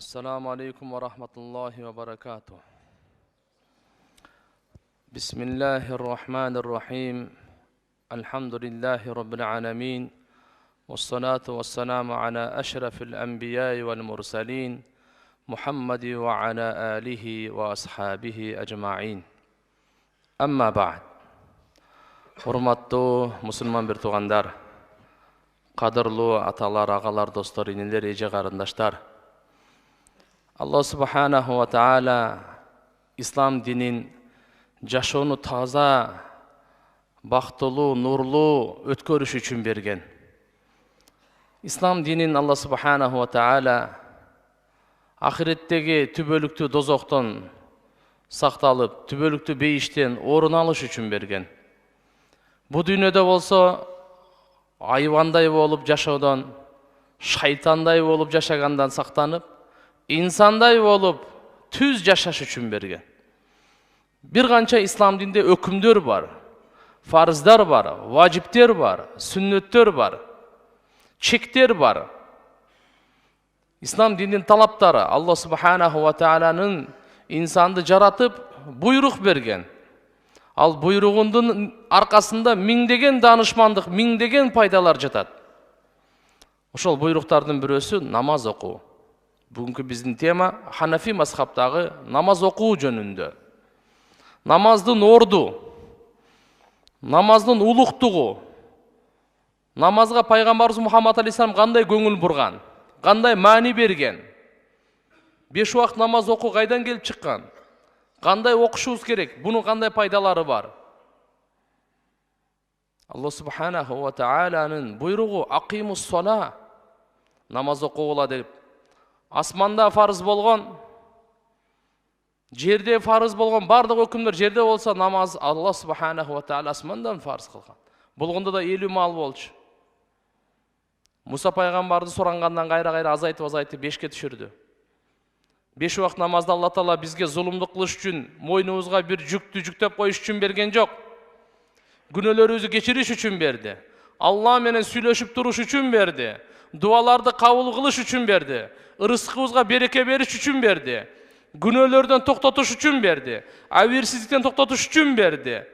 Assalamu alaikum wa rahmatullahi wa barakatuh. Bismillahirrahmanirrahim. Alhamdulillahi rabbil alamin. Wassalatu wassalamu ala ashrafil anbiya'i wal mursalin. Muhammadi wa ala alihi wa ashabihi ajma'in. Amma ba'd. Hurmattуу musulman bir tuğandar, qadırlı atalar, ağalar, dostlar, iniler, ece qarindaşlar. Allah subhanahu wa ta'ala İslam dinin жашоону таза, бактылуу, нурлуу өткөрүш үчүн берген. İslam dinin Allah subhanahu wa ta'ala ахиреттеги түбөлүктүү дозоктон сакталып, түбөлүктүү бейиштен орун алыш үчүн берген. Бу дүйнөдө болсо айвандай болуп жашоодон, шайтандай болуп жашагандан сактанып, инсандай болуп түз жашаш үчүн берген. Bir kança İslam dinde ökümдөр бар, farzlar бар, vacipler бар, sünnetler бар, çekler бар. İslam dininin talapları Allah subhanahu wa ta'ala'nın insandı jaratıp buyruk bergen. Al buyruğunun arkasında mingdegen danışmandık, mingdegen paydalar jatat. Ошол буйруктардын бирөөсү namaz окуу. Бүгүнкү биздин тема Ханафи мазхабтагы namaz окуу жөнүндө. Namazdın ordu, namazdın uluqtuğu, namazga Peygamberimiz Muhammed Aleyhisselam qanday көңүл бурган, qanday mani bergen, 5 вакыт namaz oku qaydan kelip çıkkan, qanday okuşubuz керек, bunun qanday paydalары бар. Allah subhanahu wa ta'ala'nın buyruğu aqimus sola, namaz okugula deyip, asmanda farz bolgon, жерде фарыз болгон бардык өкүмдөр жерде болсо намаз Алла субханаху ва таала асмандан фарыз кылган. Болгондо да 50 мал болчу. Муса пайгамбарды сурангандан кайра азайтып 5ке түшүрдү. 5 убакыт намазды Алла таала бизге зулумдук кылыш үчүн, мойнубузга бир жүктү жүктөп коюш үчүн берген жок. Күнөөлөрүбүздү кечириш үчүн берди. Алла менен сүйлөшүп туруш үчүн берди. Дуаларды кабыл кылыш үчүн берди. Ырыскыбызга береке бериш үчүн берди. Günöөлөрдөн токтотуш үчүн берди. Абийирсиздиктен токтотуш үчүн берди.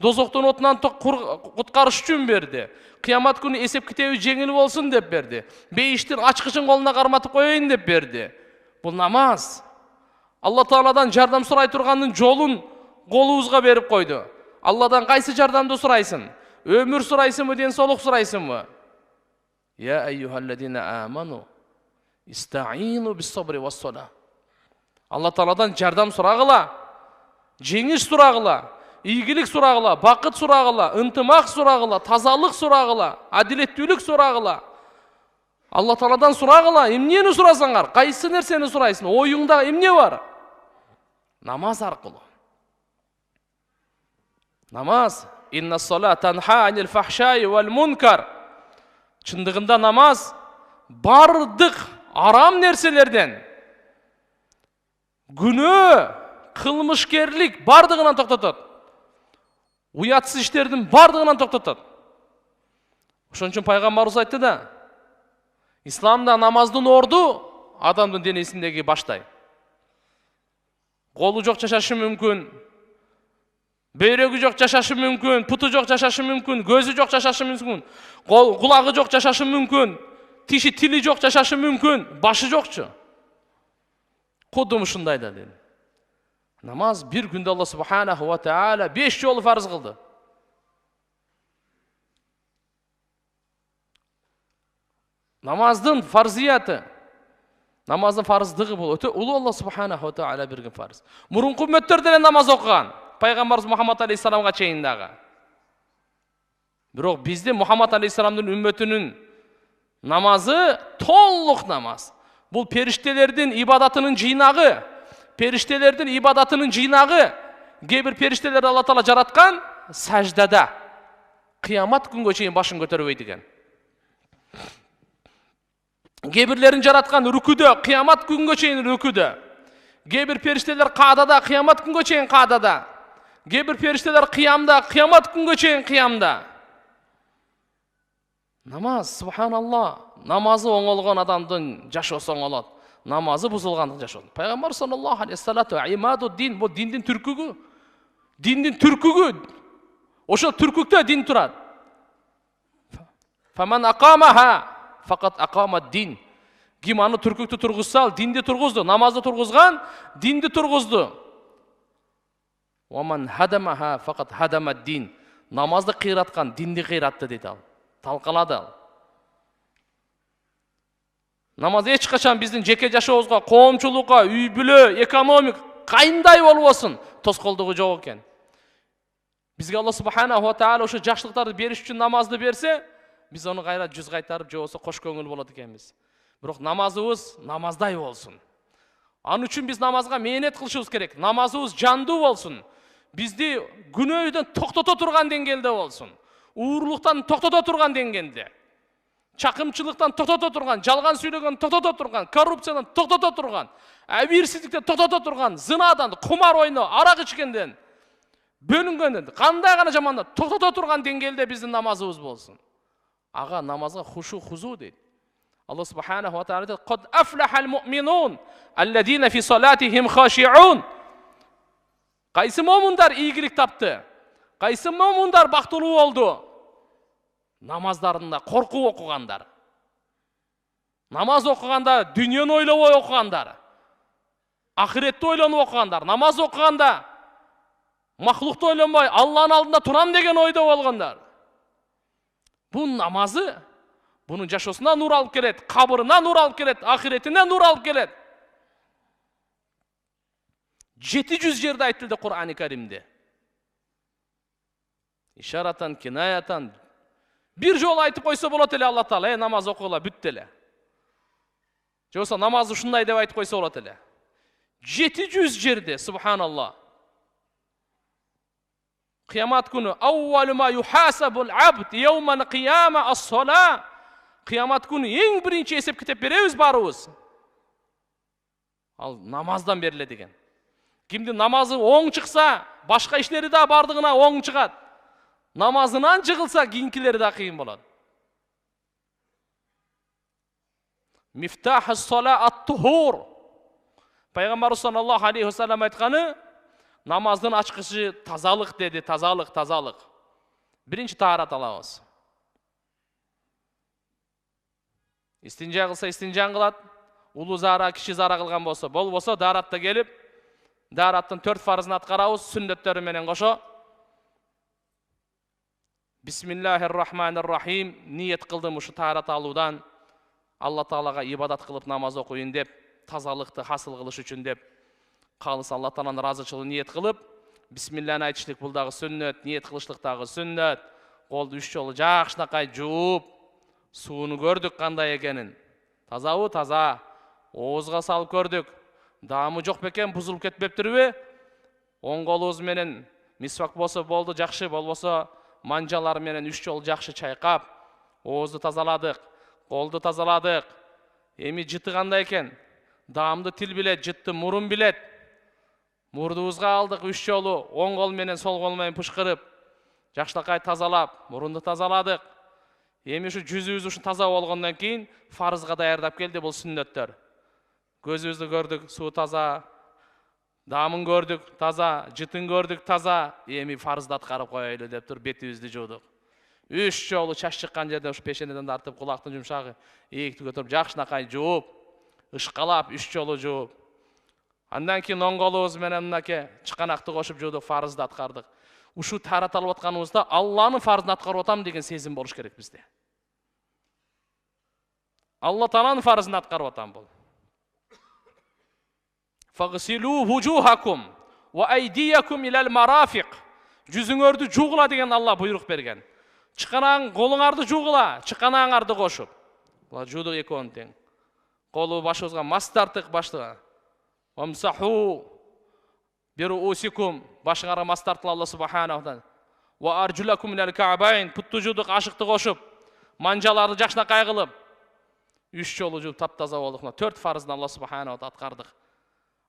Дозоктун отунан куткарыш үчүн берди. Кыямат күнү эсеп китеби жеңил болсун деп берди. Бейиштин ачкычын колуна карматып коеюн деп берди. Бул намаз. Алла Тааладан жардам сурай тургандын жолун колубузга берип койду. Алладан кайсы жардамды сурайсың? Өмүр сурайсыңбы, ден соолук сурайсыңбы? Я айюхаллазина аману истаину бис-сабри вас-сала. Allah Taala'dan jardam suragıla, жеңиш сурагыла, ийгилик сурагыла, бакыт сурагыла, ынтымак сурагыла, тазалык сурагыла, адилеттүүлүк сурагыла. Allah Taala'dan сурагыла, эмнени сурасаңар, кайсы нерсени сурайсың? Оюңда эмне бар? Намаз аркылуу. Намаз, инна-ссалата танха анил фахшаи вал мункар. Чындыгында намаз бардык арам нерселерден, күнөө, кылмышкерлик бардыгынан токтотот. Уятсыз иштердин бардыгынан токтотот. Ошон үчүн пайгамбарыбыз айтты да, исламда намаздын орду адамдын денесиндеги баштай. Колу жок жашашы мүмкүн, бөйрөгү жок жашашы мүмкүн, путу жок жашашы мүмкүн, көзү жок жашашы мүмкүн, кулагы жок жашашы мүмкүн, тили жок жашашы мүмкүн, башы жокчу. Кудум ушундай да dedi. Namaz bir günde Allah subhanahu wa ta'ala 5 жолу farz kıldı. Namazdın farziyatı, namazdın farzdığı bul. Öte ulu Allah subhanahu wa ta'ala bergen farz. Murunku ümmetler de namaz okugan. Peygamberimiz Muhammed Aleyhisselam'a çeyindağı. Bирок bizde Muhammed Aleyhisselam'ın ümmetinin namazı tolluk namaz. Бұл періштелердің ибадатының жинағы, періштелердің ибадатының жинағы, кейбір періштелер Алла Таала жаратқан сәждада, қиямат күнге чейин башын көтөрбөй деген. Кейбірлерін жаратқан рүкүдө, қиямат күнге чейин рүкүдө. Кейбір періштелер қадада, қиямат күнге чейин қадада. Кейбір періштелер қиямда, қиямат күнге чейин қиямда. Намаз, субханалла, намазы оңолгон адамдын жашоосу оңолот. намазы бұзылғандығын жашау. Пайғамбар саллаллаху алейхи салату имаду дин, бұл диндин түркүгү. Диндин түркүгү. Ошол түркүктө дин турат. Фаман акамаха фақат акама дин. Ким аны түркүктү тургузса, динди тургузду, намазды тургузган, динди тургузду. Ваман хадамаха фақат хадама дин. Намазды кыйраткан, динди кыйратты дейт ал. Талкалады ал. Намаз эч качан биздин жеке жашообузга, коомчулукка, үй бүлө, экономик кайындай болбосун тоскоолдугу жок экен. Бизге Алла субханаху ва тааля ошо жакшылыктарды бериш үчүн намазды берсе, биз аны кайра жүз кайтарып, же болбосо кош көңүл болот экенбиз. Бирок намазыбыз намаздай болсун. Ан үчүн биз намазга мээнет кылышыбыз керек. Намазыбыз жандуу болсун. Бизди күнөөдөн токтото турган деңгээлде болсун. Уурлуктан токтото турган деңгээлде. Чакымчылыктан токтото турган, жалган сүйлөгөн токтото турган, коррупциядан токтото турган, абийирсиздиктен токтото турган, зынадан, кумар ойно, арак ичкенден, бөлүнгөндөн, кандай гана жамандан токтото турган деңгээлде биздин намазыбыз болсун. Ага намазга хушу хузу дейт. Алла субханаху ва тааля айтат: "Кад афлахал муъминун аллазина фи салатихим хашиун." Кайсы момундар ийгилик тапты? Кайсы момундар бактылуу болду? Намаздарында коркуп окугандар. Намаз окуганда дүйнөнү ойлобой окугандар. Ахиретти ойлонуп окугандар. Намаз окуганда махлукту ойлонбой Алланын алдында турам деген ойдо болгондар. Бул намазы бунун жашоосуна нур алып келет, кабырына нур алып келет, ахиретине нур алып келет. 700 жерде айтылды Кур'ан-ы Каримде. Ишаратан, кинаятан бир жолу айтып койсо болот эле Алла Таала, намаз окугула, бүттү эле. Же болбосо намаз ушундай деп айтып койсо болот эле. 700 жерде, субханалла. Кыямат күнү аввалу ма юхасабул абд яуман кыяма ас-сала. Кыямат күнү эң биринчи эсеп китеп беребиз барыбыз. Ал намаздан бериле деген. Кимдин намазы оң чыкса, башка иштери да бардыгына оң чыгат. Намазынан жыгылса, кийинкилери да кыйын болот. Мифтах ас-сала ат-тухур. Пайгамбар саллаллаху алейхи ва саллям айтканы, намаздын ачкычы тазалык деди, тазалык. Биринчи таарат алабыз. Истинжа кылса истинжан кылат, улуу зара, кичи зара кылган болбосо daarатта келип, daarаттын 4 фарызын аткарабыз, сүннөттөрү менен кошо. Бисмиллахир-рахманир-рахим, ниет кылдым ушу таарат алуудан, Алла Таалага ибадат кылып намаз окуйын деп, тазалыкты хасыл кылыш үчүн деп, калыс Алла Тааланын ыраазычылыгын ниет кылып, бисмиллахны айтышлык бул дагы сүннөт, ниет кылышлык дагы сүннөт. Колду 3 жолу жакшынакай жууп, сууну көрдүк кандай экенин. Тазабы? Таза. Оозга салып көрдүк. Даамы жок бекен, бузулуп кетпептирби? Оң колубуз менен мисвак болсо болду, жакшы, болбосо манжалар менен 3 жолу жакшы чайкап, оозду тазаладык, колду тазаладык. Эми жыты кандай экен? Даамды тил билет, жытты мурун билет. Мурдубузга алдык 3 жолу, оң кол менен сол кол менен пышкырып, жакшынакай тазалап, мурунду тазаладык. Эми ушу жүзүбүз ушун таза болгондон кийин фарызга даярдап келди бул сүннөттөр. Көзүбүздү көрдүк, суу таза, даамын көрдүк, таза, жытын көрдүк, таза. Эми фарызды аткарып коелу деп тур бетибизди жуудук. 3 жолу чач чыккан жерде ушу пешенеден тартып, кулактын жумшагы ийикти көтөрүп, жакшынакай жууп, ышкалап 3 жолу жууп. Андан кийин оң колубуз менен мынакей чыканакты кошуп жуудук, фарызды аткардык. Ушу таарат алып атканыбызда Алланын фарызын аткарып атам деген сезим болуш керек бизде. Алла Тааланын фарызын аткарып атам бул. Фагсилу вужухакум ва айдиякум илал марафиq. Жүзүңөрдү жуугула деген Алла буйрук берген. Чыканаң колуңарды жуугула, чыканаңарды кошуп. Була жуудук экөөнү тең. Колу башыбызга мас тартык баштыга. Вамсаху бируусикум, башыңарга мас тартыла Алла субханаху ва. Ва аржулакум илал каабайн, путту жуудук, ашыкты кошуп, манжаларды жакшынакай кылып, 3 жолу жууп таптаза болдук. 4 фарызын Алла субханаху ва аткардык.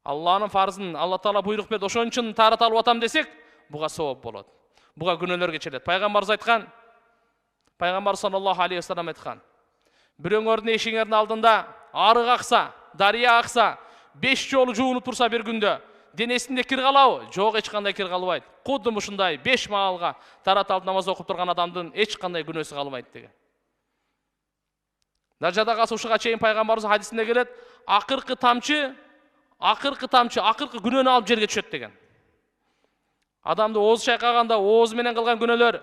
Алланын фарызын Алла Таала буйрук берди, ошон үчүн таарат алып атам десек, буга сооп болот. Буга күнөөлөр кечирет. Пайгамбарыбыз айткан, Пайгамбар саллаллаху алейхи ва саллям айткан, бирөөңөрдүн эшигиңердин алдында арык акса, дария акса, 5 жолу жуунуп турса бир күндө, денесинде кир калабы? Жок, эч кандай кир калбайт. Кудум ушундай 5 маалга тараталып намаз окуп турган адамдын эч кандай күнөөсү калбайт деген. Дажадагасы ушуга чейин пайгамбарыбыз хадисинде келет, акыркы тамчы, акыркы күнөөнү алып жерге түшөт деген. Адамды ооз чайкаганда ооз менен кылган күнөөлөр,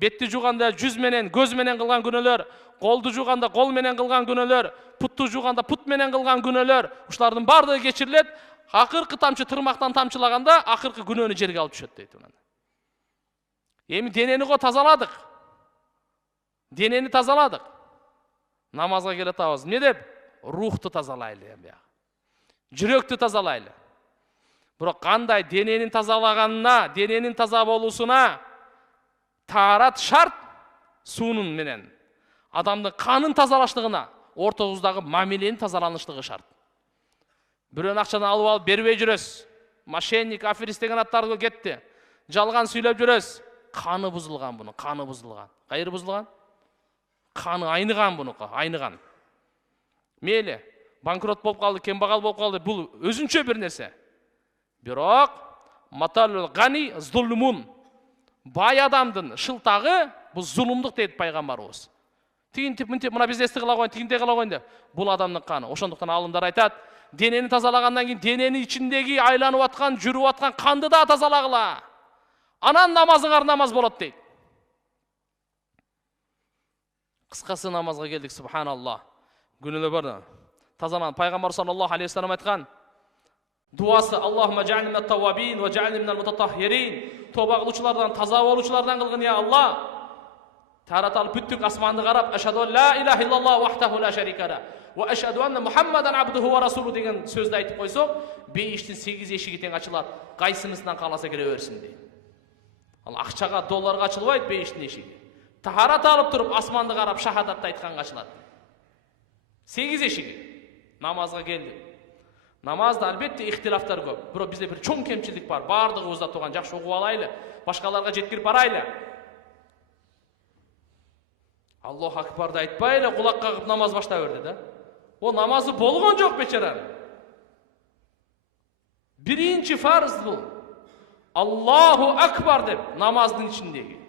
бетти жууганда жүз менен, көз менен кылган күнөөлөр, колду жууганда кол менен кылган күнөөлөр, путту жууганда пут менен кылган күнөөлөр, ушулардын баардыгы кечирилет. Акыркы тамчы тырмактан тамчылаганда акыркы күнөөнү жерге алып түшөт дейт. Эми денени го тазаладык. Денени тазаладык. Намазга келатабыз. Эмне деп? Рухту тазалайлы эми. Жүрөктү тазалайлы. Бирок кандай дененин тазалаганына, дененин таза болуусуна таарат шарт суунун менен. Адамдын канын тазалаштыгына, ортобуздагы мамиленин тазаланыштыгы шарт. Бирөөнүн акчаны алып бербей жүрөс. Мошенник, аферист деген аттарды кетти. Жалган сүйлөп жүрөс. Каны бузулган буну, каны бузулган. Кайры бузулган? Каны айныган бунука, айныган. Мейли, банкрот болуп калды, кембагал болуп калды, бул өзүнчө бир нерсе. Бирок маталул гани зулмун. Бай адамдын шылтагы бул зулумдук дейт пайгамбарыбыз. Тигинтип мынтип мына бизнести кыла коюн, тигинтип кыла коюн деп. Бул адамдын каны. Ошондуктан алымдар айтат, денени тазалагандан кийин дененин ичиндеги айланып аткан, жүрүп аткан канды да тазалагыла. Анан намазыңар намаз болот дейт. Кыскасы намазга келдик, субханаллах. Күнүлө бар. Тазалан пайгамбар саллаллаху алейхи вассалам айткан дуасы Аллахумма жa'alni minat tawwabin ва ja'alni minal mutatahhirin. Тоба кылуучулардан, таза болуучулардан кылгын я Аллах. Таратал бүттүк асманды карап, ашаду ла илаха иллаллах вахтаху ла шарика ла ва ашаду анна Мухаммадан абдуху ва расулу деген сөздү айтып койсок, бейиштин 8 эшиги тең ачылат. Кайсынысынан кааласа кире берсин дейт. Ал акчага, долларга ачылбайт бейиштин эшиги. Тахарат алып туруп асманды карап шахадатты айтканга ачылат. 8 эшиги. Намазга келди. Намазда албетте ихтилафтар көп. Бирок бизде бир чоң кемчилик бар. Бардыгыбызда турган жакшы угуп алайлы, башкаларга жеткирип барайлы. Аллаху акбарды айтпайлы, кулак кагып намаз башта берди да. О намазы болгон жок бечаран. Биринчи фарз бул. Аллаху акбар деп намаздын ичиндеги.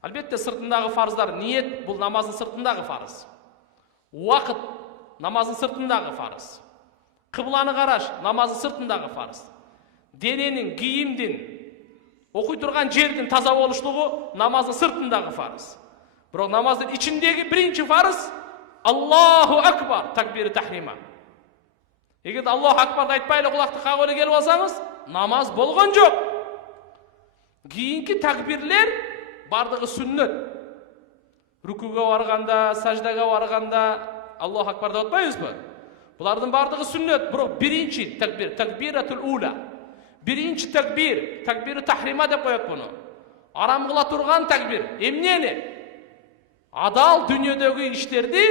Албетте сыртындагы фарздар, ниет бул намаздын сыртындагы фарз. Уакыт намаздын сыртындагы фарз. Кыбланы караш намаздын сыртындагы фарз. Дененин, кийимдин, окуй турган жердин таза болуштугу намаздын сыртындагы фарз. Бирок намаздын ичиндеги биринчи фарз Аллаху акбар, такбир тахрима. Эгер Аллаху акбарды айтпайлы кулакты кагып эле келип алсаңыз, намаз болгон жок. Кийинки такбирлер бардыгы сүннөт. Рукуга барганда, саждага барганда Аллаху акбар деп атпайбызбы? Булардын бардыгы сүннөт, бирок биринчи такбир, такбиратул ула. Биринчи такбир, такбир тахрима деп коет буну. Арам кыла турган такбир. Эмнени? Адал дүйнөдөгү иштерди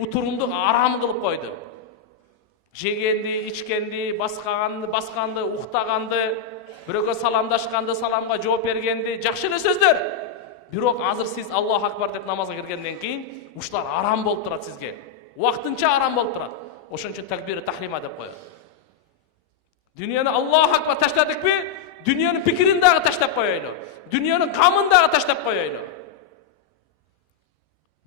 утурундук арам кылып койду. Жегенди, ичкенди, басканды, уктаганды, бирөөгө саламдашканды, саламга жооп бергенди, жакшы эле сөздөр. Бирок азыр сиз Аллаху акбар деп намазга киргенден кийин ушулар арам болуп турат сизге. Убактынча арам болуп турат. Ошон үчүн такбир тахрима деп коет. Дүйнөнү Аллаху акбар таштадыкпы? Дүйнөнүн пикирин дагы таштап коелу. Дүйнөнүн камын дагы таштап коелу.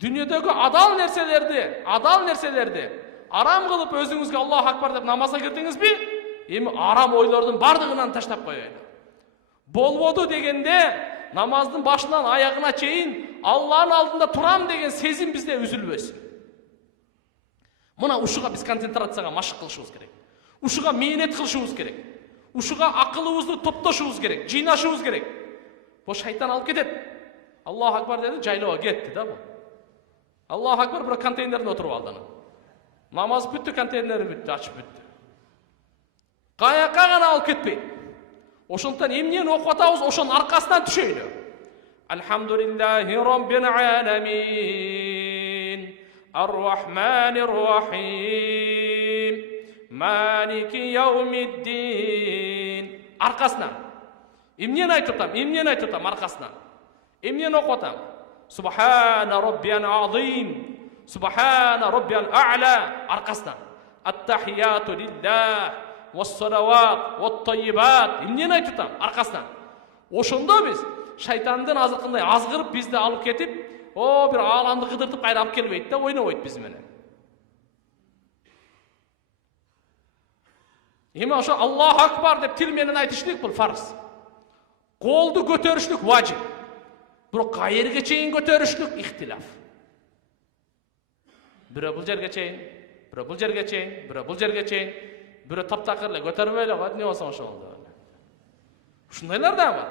Дүйнөдөгү адал нерселерди арам кылып өзүңүзгө Аллаху акбар деп намазга кирдиңизби? Эми арам ойлордун бардыгынан таштап коелу. Болбоду дегенде намаздын башынан аягына чейин Аллахтын алдында турам деген сезим бизде үзүлбөсүн. Мына ушуга биз концентрацияга машык кылышыбыз керек. Ушуга мээнет кылышыбыз керек. Ушуга акылыбызды топтошубуз керек, жыйнашыбыз керек. Бу шайтан алып кетет. Аллаху акбар деди, жайлоого кетти да бу. Аллаху акбар бирок контейнерде отуруп алды. Намаз бүттү, контейнери бүттү, ачып бүттү. Каяка гана алып кетпейт. Ошондуктан эмнени окуп атабыз, ошонун аркасынан түшөйлү. Алхамдулиллахи роббил аламин. Ар-рахманир рахим. Малики яумиддин. Аркасынан. Эмнени айтып атам, аркасынан. Эмнени окуп атам? Субхана роббиял азим. Субхана роббиял а'ла. Аркасынан. аттахияту лиллах, уассалават, уаттайибат. Эмнени айтып атам? Аркасынан. Ошондо биз шайтандын азыркындай азгырып бизди алып кетип, бир ааламды кыдыртып кайра алып келбейт да, ойнобойт биз менен. Эми ошо Аллаху акбар деп тил менен айтышлык бул фарз. Колду көтөрүшлүк важип. Бирок кайерге чейин көтөрүшлүк ихтилаф. Бирөө бул жерге чейин, бирөө бул жерге чейин, бирөө бул жерге чейин, бирөө таптакыр эле көтөрбөй эле коет, эмне болсо ошол болду. Ушундайлар да бар.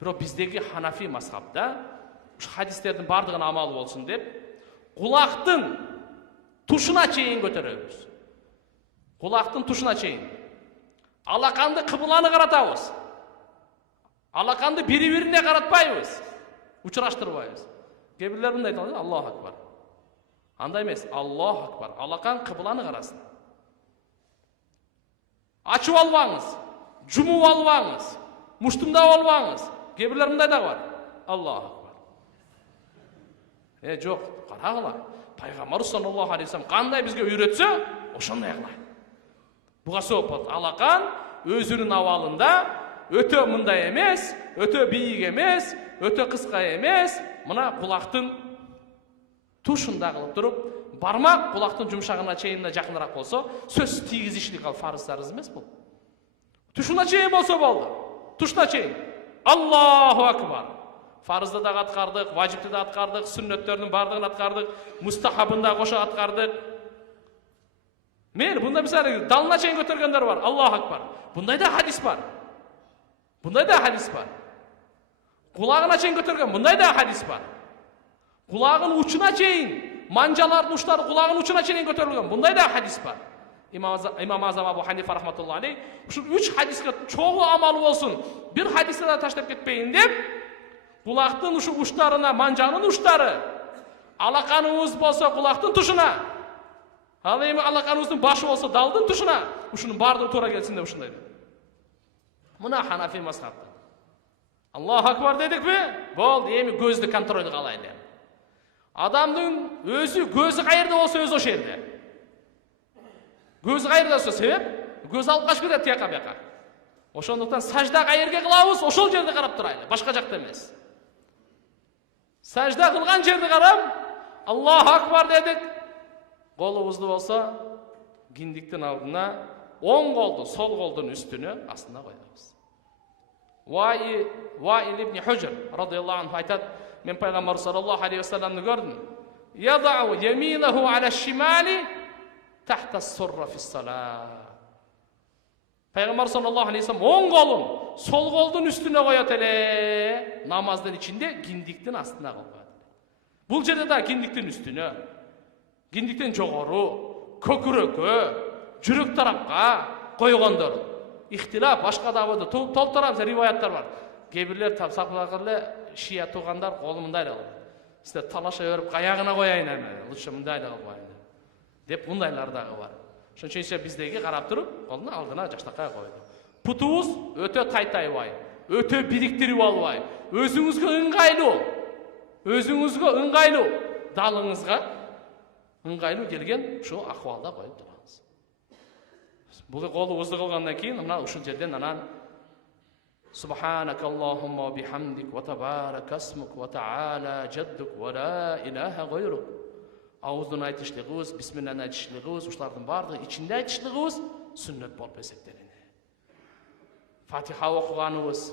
Бирок биздеги Ханафи мазхабда ушу хадистердин бардыгына амал болсун деп, кулактын тушуна чейин көтөрөбүз. Кулактын тушуна чейин. Алаканды кыбланы каратабыз. Алаканды бири-бирине каратпайбыз. Учураштырбайбыз. Кээ бирлер мындай айтат, Аллаху акбар. Андай эмес, Аллаху акбар. Алакан кыбланы карасын. Ачып албаңыз, жумуп албаңыз, муштумдап албаңыз. Кээ бирлер мындай да бар. Аллаху акбар. Жок, карагыла. Пайгамбар саллаллаху алейхи вассалам кандай бизге үйрөтсө, ошондой кылайлы. Буга жооп болот. Алакан өзүнүн абалында өтө мындай эмес, өтө бийик эмес, өтө кыска эмес, мына кулактын тушунда кылып туруп, бармак кулактын жумшагына чейин да жакыныраак болсо, сөз тийгизишлик ал фарз эмес бул. Тушуна чейин болсо болду. Тушуна чейин. Аллаху акбар. Фарзды да аткардык, важипти да аткардык, сүннөттөрдүн бардыгын аткардык, мустахабын да кошо аткардык. Мен бунда мисалы далына чейин көтөргөндөр бар. Аллаху акбар. Бундай да хадис бар. Бундай да хадис бар. Кулагына чейин көтөргөн, бундай да хадис бар. Кулагын учуна чейин, манжалардын уштары кулагын учуна чейин көтөрүлгөн, бундай да хадис бар. Имам Азам Абу Ханифа рахматуллаху алейх ушул 3 хадиске чогуу амал болсун, бир хадисти да таштап кетпейин деп, кулактын ушу уштарына манжанын уштары, алаканыбыз болсо кулактын тушуна, ал эми алаканыбыздын башы болсо далдын тушуна, ушунун баардыгы туура келсин деп ушундай. Мына Ханафи мазхабы. Аллаху акбар дедикпи? Болду, эми көздү контроль кылайлы. Адамдын өзү көзү кайерде болсо өзү ошол жерде. Көзү кайерде болсо себеп көз алып качып кетет тияка бияка. Ошондуктан сажда кайерге кылабыз, ошол жерде карап турайлы, башка жакта эмес. Сажда кылган жерди карап, Аллаху акбар дедик. Колубузду болсо киндиктин алдына, оң колду сол колдун үстүнө астына коебуз. Ваил ибн Хужр радыйаллаху анху айтат, мен пайгамбар саллаллаху алейхи вассаламды көрдүм. Ядау яминаху аля шимали тахта сурра фис сала. Пайгамбар саллаллаху алейхи вассалам оң колун сол колдун үстүнө коет эле, намаздын ичинде киндиктин астына коет. Бул жерде да киндиктин үстүнө, киндиктен жогору, көкүрөккө, жүрөк тарапка койгондор. Ихтилаф башка да толтурамыз риваяттар бар. Кээ бирлер саплагырлы шия туугандар колу мындай алып. Сиздер талаша берип аягына кояйын эми, лучше мындай да кояйын деп мындайлар дагы бар. Ошон үчүн биздеги карап туруп, колун алдына жаштакка койду. Путубуз өтө тайтайбай, өтө бириктирип албай, өзүңүзгө ыңгайлуу, далыңызга ыңгайлуу келген ушу акыбалда коюп турабыз. Бул колубузду кылгандан кийин мына ушул жерден анан Субханакаллахумма ва бихамдик ва табарак асмук ва таала жаддук ва ла илаха гайрук. Ауыздын айтышлыгыбыз, бисмиллахны айтышлыгыбыз, ушулардын бардыгы ичинде айтышлыгыбыз сүннөт болуп эсептелинет. Фатиха окуганыбыз,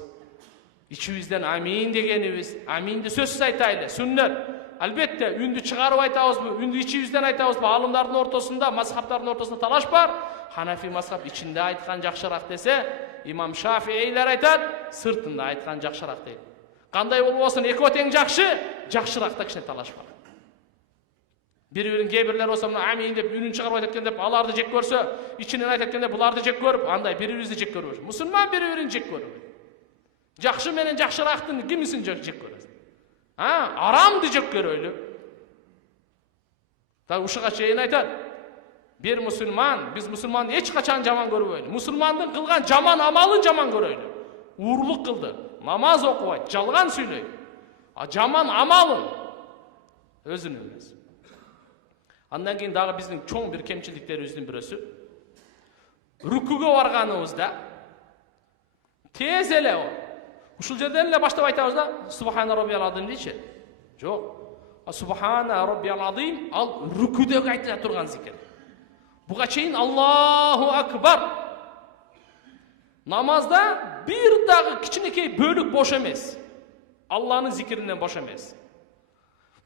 ичибизден амин дегенибиз, аминди сөзсүз айтайлы, сүннөт. Албетте үндү чыгарып айтабызбы, үндү ичибизден айтабызбы, алымдардын ортосунда, мазхабтардын ортосунда талаш бар. Ханафи мазхаб ичинде айткан жакшыраак десе, имам Шафиилер айтат, сыртында айткан жакшыраак дейт. Кандай болбосун, экөө тең жакшыраак да кичине талаш бар. Бири-бирин кээ бирлер болсо мына амин деп үнүн чыгарып айткан деп аларды жек көрсө, ичинен айткан деп буларды жек көрүп, андай бири-бирибизди жек көрбөш. Мусулман бири-бирин жек көрбөйт. Жакшы менен жакшыраактын кимисин жек көрөсүң? Арамды жек көрөйлү. Та ушуга чейин айтат. Бир мусулман, биз мусулманды эч качан жаман көрбөйлү. Мусулмандын кылган жаман амалын жаман көрөйлү. Урлук кылды, намаз окубайт, жалган сүйлөйт. Жаман амалын өзүн эмес. Андан кейін дағы біздің чоң бір кемшіліктеріміздің бірісі, рүкүгө барганыбызда тез эле ушул жерден эле баштап айтабыз да субхана роббиял азим дейчи. Жок. Субхана роббиял азим ал рүкүдөгү айтыла турган зикир. Буга чейин Аллаху акбар. Намазда бир дагы кичинекей бөлүк бош эмес. Алланын зикиринен бош эмес.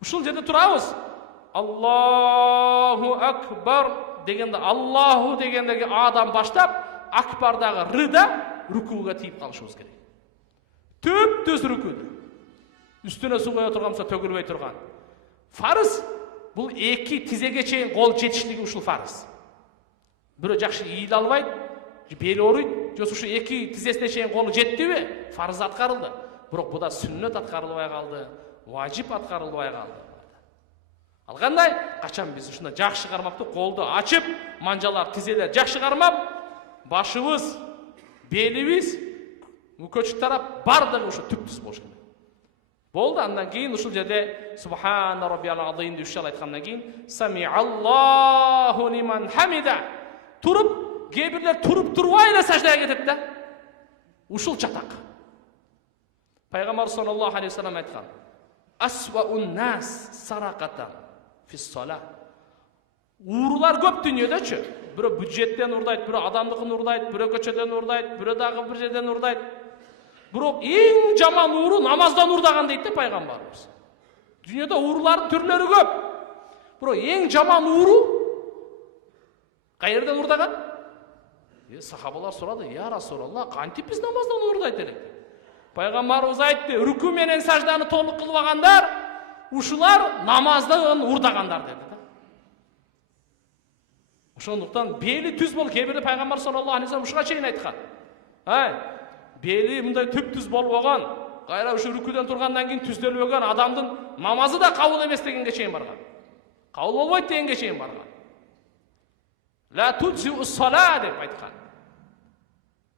Ушул жерде турабыз. Аллаху акбар дегенде Аллаху дегендеги адам баштап акбардагы рыда рүкүгө тийип калышыбыз керек. Төп-төз рүкүдө. Үстүнө суу кое турганса төгүлбөй турган. Фарыз бул эки тизеге чейин кол жетишлиги ушул фарыз. Бирөө жакшы ийиле албайт, бели ооруйт, же ушу эки тизесине чейин колу жеттиби? Фарыз аткарылды. Бирок буда сүннөт аткарылбай калды, важип аткарылбай калды. Ал кандай? Качан биз ушунда жакшы кармапты колду ачып, манжалар, тизелер жакшы кармап, башыбыз, белибиз, көчүк тарап бардыгы ушу түп-түз болуш керек. Болду, андан кийин ушул жерде субхана роббиял азимди 3 жолу айткандан кийин самиаллаху лиман хамида туруп, кээ-бирлер туруп турбай эле саждага кетет да. Ушул чатак. Пайгамбар саллаллаху алейхи вассалам айткан: "Асваун нас саракатан фис-сала." Уурулар көп дүйнөдөчү. Бирөө бюджеттен урдайт, бирөө адамдыкын урдайт, бирөө көчөдөн урдайт, бирөө дагы бир жерден урдайт. Бирок эң жаман ууру намаздан урдаган дейт да пайгамбарыбыз. Дүйнөдө уурулардын түрлөрү көп. Бирок эң жаман ууру кайерден урдаган? Сахабалар сурады: "Я Расулалла, кантип биз намаздан урдайт элек?" Пайгамбарыбыз айтты: "Рүкү менен сажданы толук кылбагандар, ушулар намаздан урдагандар" деди да. Ошондуктан бели түз бол. Кээ-бирде пайгамбар саллаллаху алейхи вассалам ушуга чейин айткан. Бели мындай түп-түз болбогон, кайра ушу рүкүдөн тургандан кийин түздөлбөгөн адамдын намазы да кабыл эмес дегенге чейин барган. Кабыл болбойт дегенге чейин барган. Ла туджиу ус-сала деп айткан.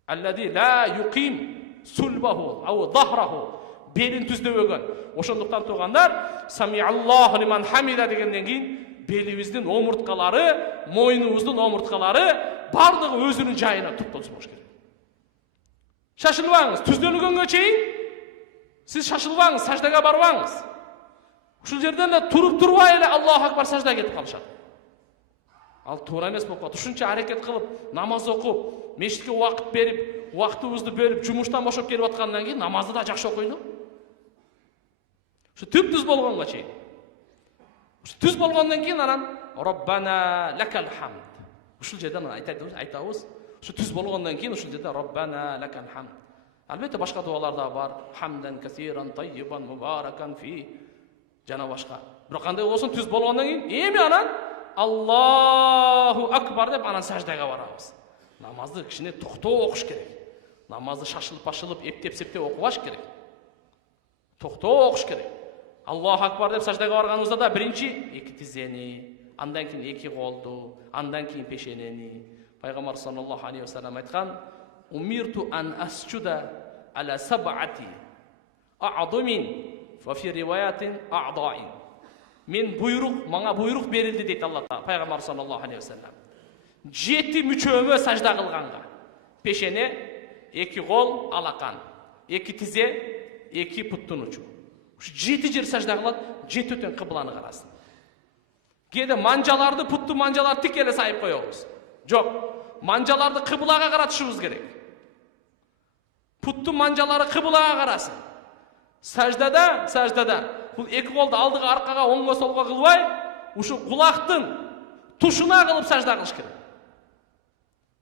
Аллади ла юқим сулбаху ау захраху, белин түздөгөн. Ошондуктан тургандар самиаллаху лиман хамида дегенден кийин белибиздин омурткалары, мойнубуздун омурткалары бардыгы өзүнүн жайына тупталыш болуш керек. Шашылбаңыз, түздөлгөнгө чейин сиз шашылбаңыз, саждага барбаңыз. Ушул жерден эле туруп турбай эле Аллаху акбар саждага кетип калышат. Ал туура эмес болуп калат. Ушунча аракет кылып, намаз окуп, мешитке убакыт берип, убактыбызды бөлүп, жумуштан бошоп келип аткандан кийин намазды да жакшы окуйду. Ушу түп-түз болгонго чейин. Ушу түз болгондон кийин анан Роббана лакал хамд. Ушул жерден айтабыз. Ушу түз болгондон кийин ушул жерде Роббана лакал хамд. Албетте башка дуалар да бар. Хамдан касиран таййибан мубаракан фи. Жана башка. Бирок кандай болсун түз болгондон кийин эми анан Аллаху акбар деп анан саждага барабыз. Намазды кичине токтоо окуш керек. Намазды шашылып-пашылып, эптеп-септеп окубаш керек. Токтоо окуш керек. Аллаху акбар деп саждага барганыбызда да биринчи эки тизени, андан кийин эки колду, андан кийин пешенени. Пайгамбар саллаллаху алейхи вассалам айткан: "Умирту ан асчуда ала саб'ати а'думин ва фи риваятин а'даин." Мен мага буйрук берилди дейт Алла Таала. Пайгамбар саллаллаху алейхи вассалам. 7 мүчөмө сажда кылганга. Пешене, эки кол, алакан, эки тизе, эки буттун учу. Ушу 7 жер сажда кылат, 7 өтөн кыбланы карасын. Кээде манжаларды, бутту манжаларды тик эле сайып коебуз. Жок, манжаларды кыблага каратышыбыз керек. Бутту манжалары кыблага карасын. Саждада бул эки колду алдыга, аркага, оңго, солго кылбай, ушу кулактын тушуна кылып сажда кылыш керек.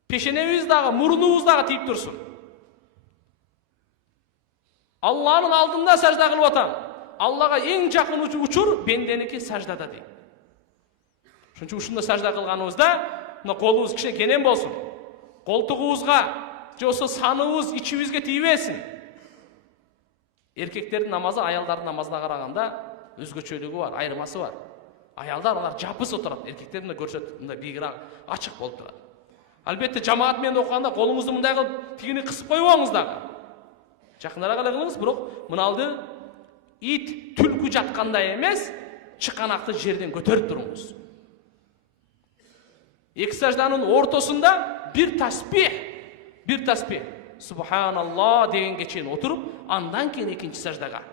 Пешенебиз дагы, мурунубуз дагы тийип турсун. Алланын алдында сажда кылып атам. Аллага эң жакын учур бенденики саждада дейт. Ошон үчүн ушунда сажда кылганыбызда, мына колубуз кичине кенен болсун. Колтугубузга, же болбосо саныбыз ичибизге тийбесин. Эркектердин намазы аялдардын намазына караганда өзгөчөлүгү бар, айырмасы бар. Аялдар алар жапыс отурат, эркектердин көрсөт, мындай бийигирээк ачык болуп турат. Албетте жамаат менен окуганда колуңузду мындай кылып тигини кысып койбоңуз дагы. Жакыныраак эле кылыңыз, бирок мыналды ит, түлкү жаткандай эмес, чыканакты жерден көтөрүп туруңуз. Эки сажданын ортосунда бир таспих Субханалла дегенге чейин отуруп, андан кийин экинчи саждага.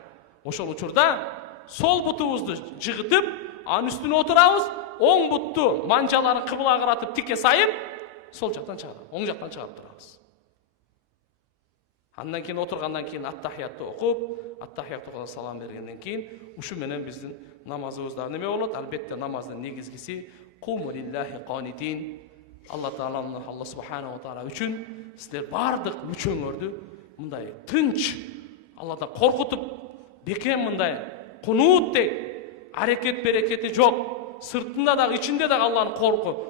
Ошол учурда сол бутубузду жыгытып, анын үстүнө отурабыз, оң бутту манжаларын кыбылга каратып тикке сайып, сол жактан чыгарып, оң жактан чыгарып турабыз. Андан кийин отургандан кийин ат-тахиятты окуп, ат-тахиятка салам бергенден кийин ушу менен биздин намазыбызда неме болот? Албетте намаздын негизгиси куму лиллахи канитин. Алла субханаху ва таала үчүн сиздер бардык мүчөңөрдү мындай тынч, Алладан коркутуп, бекем мындай кунуттей аракет берекети жок, сыртында дагы ичинде дагы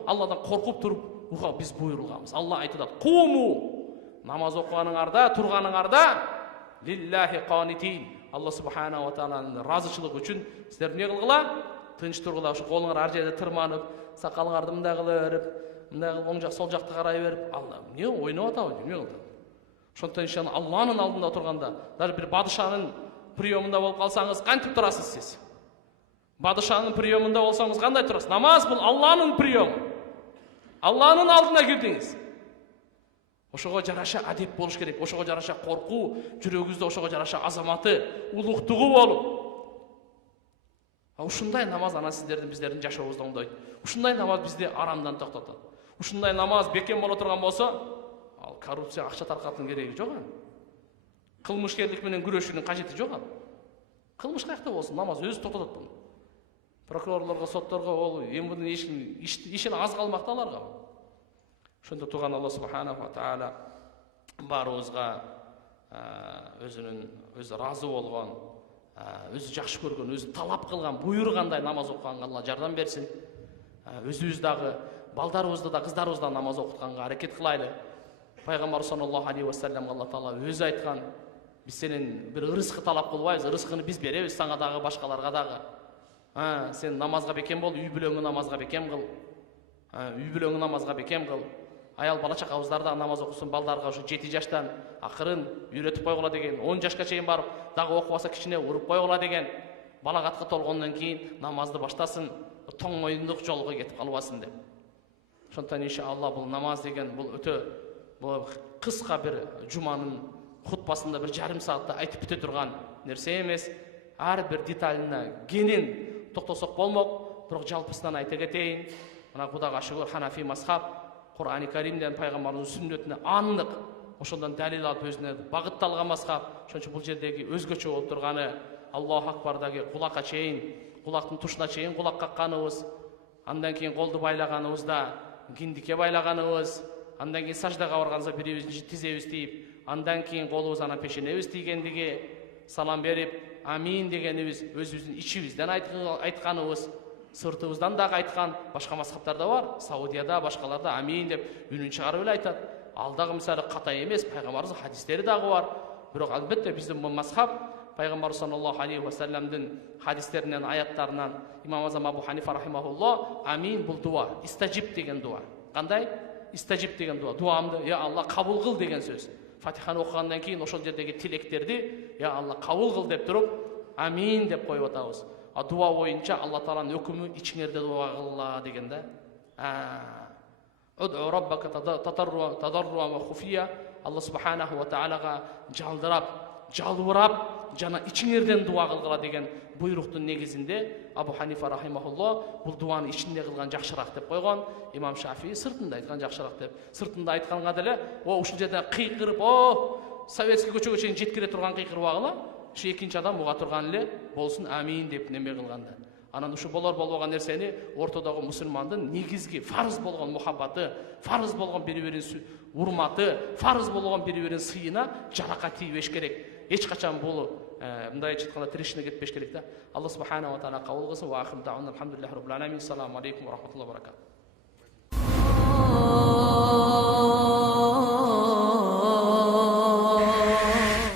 Алладан коркуп туруп уга биз буйрулганбыз. Алла айтат: "Куму" намаз окуганыңарда, турганыңарда лиллахи канитин. Алла субханаху ва тааланын ыраазычылыгы үчүн сиздер эмне кылгыла? Тынч тургула. Ушу колуңар ар жерде тырманып, сакалыңарды мындай кылып, оң жак сол жакты карай берип, Алла эмне ойноп атабы, эмне кылды? Ошондон ишан Алланын алдында турганда, даже бир падышанын приемунда болуп калсаңыз, кантип турасыз сиз? Падышанын приемунда болсоңуз кандай турасыз? Намаз бул Алланын приему. Алланын алдына кирдиңиз. Ошого жараша адеп болуш керек, ошого жараша коркуу, жүрөгүңүздө ошого жараша азаматы, улуктугу болуп. Ушундай намаз ана сиздердин биздердин жашообузду оңдойт. Ушундай намаз бизди арамдан токтотот. Ушундай намаз бекем боло турган болсо, ал коррупция, акча таркатууга кереги жок. Кылмышкерлик менен күрөшүүнүн кажети жок. Кылмыш каякта болсун, намаз өзү токтотот буну. Прокурорлорго, сотторго ол эмдин ишин аз калмакта аларга. Ошондо туган Алла субханаху ва таала баарыбызга өзү ыраазы болгон, өзү жакшы көргөн, өзү талап кылган, буйругандай намаз окуганга Алла жардам берсин. Өзүбүз дагы балдарыбызды да, кыздарыбызды да намаз окутканга аракет кылайлы. Пайгамбар саллаллаху алейхи ва саллям Алла таала өзү айткан: "Биз сенин бир ырыскы талап кылбайбыз, ырыскыны биз беребиз сага дагы, башкаларга дагы. Сен намазга бекем бол, үй бүлөңү намазга бекем кыл. Үй бүлөңү намазга бекем кыл. Аял бала чакабыздар да намаз окусун, балдарга ушу 7 жаштан акырын үйрөтүп койгула деген, 10 жашка чейин барып дагы окубаса кичине уруп койгула деген, балагатка толгондон кийин намазды баштасын, тоң моюндук жолго кетип калбасын деп. Ошондон иншалла бул намаз деген бул өтө кыска бир жуманын хутбасында бир жарым саатта айтып бүтө турган нерсе эмес. Ар бир деталына кенен токтосок болмок, бирок жалпысынан айта кетейин. Мына Кудайга шүгүр, Ханафи мазхаб Кур'ани Каримден пайгамбарыбыздын сүннөтүнө аннык, ошондон далил алып өзүнө багытталган мазхаб. Ошон үчүн бул жердеги өзгөчө болуп турганы Аллаху акбардагы кулакка чейин, кулактын тушуна чейин кулак какканыбыз, андан кийин колду байлаганыбызда киндикке байлаганыбыз, андан кийин саждага барганыбызда бирибиздин тизебиз тийип, андан кийин колубуз анан пешенебиз тийгендиги, салам берип амин дегенибиз, өзүбүздүн ичибизден айтканыбыз, сыртыбыздан дагы айткан, башка мазхабтарда бар, Саудияда, башкаларда амин деп үнүн чыгарып эле айтат. Ал дагы мисалы катай эмес, пайгамбарыбыздын хадистери дагы бар. Бирок албетте биздин бул мазхаб пайгамбар саллаллаху алейхи ва салламдын хадистеринен, аяттарынан имам Азам Абу Ханифа рахимахулло амин бул дуа, истажиб деген дуа. Кандай? Истажиб деген дуа. Дуамды я Алла кабыл кыл деген сөз. Фатиханы окугандан кийин ошол жердеги тилектерди я Алла кабыл кыл деп туруп амин деп коюп атабыз. Дуа боюнча Алла тааланын өкүмү ичиңерде дуа кылла деген да. Уд'у раббака тадарруан ва хуфия. Алла субханаху ва таалага жалбырап жана ичиңерден дуа кылгыла деген буйруктун негизинде Абу Ханифа рахимахулло бул дуаны ичинде кылган жакшыраак деп койгон. Имам Шафии сыртында айткан жакшыраак деп. Сыртында айтканга деле ушул жерде кыйкырып, советский көчөгө чейин жеткире турган кыйкырбагыла. Ушу экинчи адам уга турган эле болсун амин деп неме кылганда. Анан ушу болор болбогон нерсени ортодогу мусулмандын негизги фарыз болгон мухаббаты, фарыз болгон бири-бирин урматы, фарыз болгон бири-бирин сыйына жаракат тийбеш керек. Эч качан бул мындай айтканда тирешине кетпеш керек да. Алла субханаху ва таала кабыл кылсын. Ва ахиру дауна алхамдулиллахи раббил аламин. Ассаламу алейкум ва рахматуллахи ва баракатух.